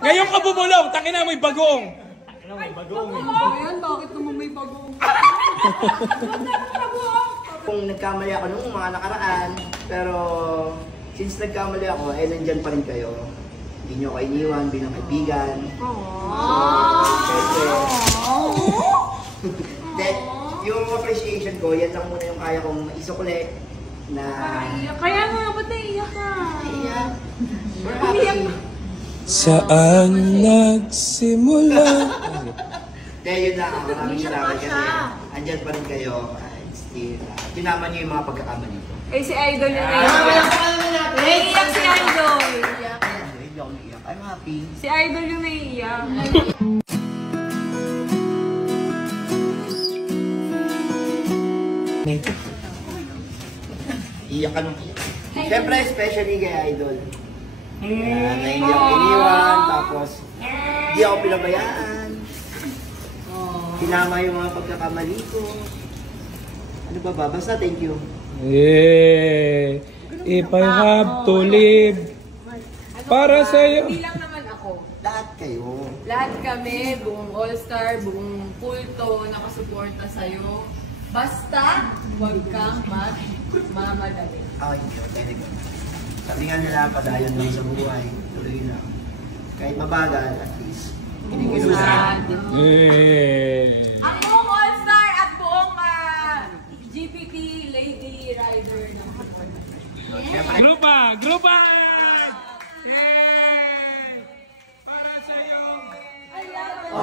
Ngayon ka bumulong, tangin na may bagong. Ayan, bakit naman may bagong? Kung nagkamali ako nung mga nakaraan, pero since nagkamali ako, eh nandyan pa rin kayo. Hindi nyo ako iniwan bilang kaibigan. Then, yung appreciation ko, yan lang muna yung kaya kong isukle na... Kaya nga, ba't naiiyak ka? Iyak. Saan nagsimula? Kaya yun lang ako. Maraming salamat kasi andyan pa rin kayo. Still, kinama niyo yung mga pagkakamali ko. Eh, si Idol yung naiiyak. Naiiyak si Idol. Hindi ako naiiyak. I'm happy. Si Idol yung naiiyak. Iyak ka nung iyak. Siyempre, especially kay Idol. Na hindi ako iniwan, tapos hindi ako pinabayaan. Kinama yung mga pagkakamali ko. Ano ba ba? Basta thank you. Yeah. If I have to live para sa'yo. Hindi lang naman ako. Lahat kayo. Lahat kami, buong All-Star, buong Pulto, nakasuporta sa'yo. Basta, huwag kang mamadali. Okay, thank you. Sabi nga nila, padayon lang sa buhay. Tuloy lang. Kahit mabagal, at least. Kinikilusan. Yeah. Ang buong All-Star at buong GPT Lady Rider ng Grupa! Grupa! Yeah! Para sa'yo! I love you!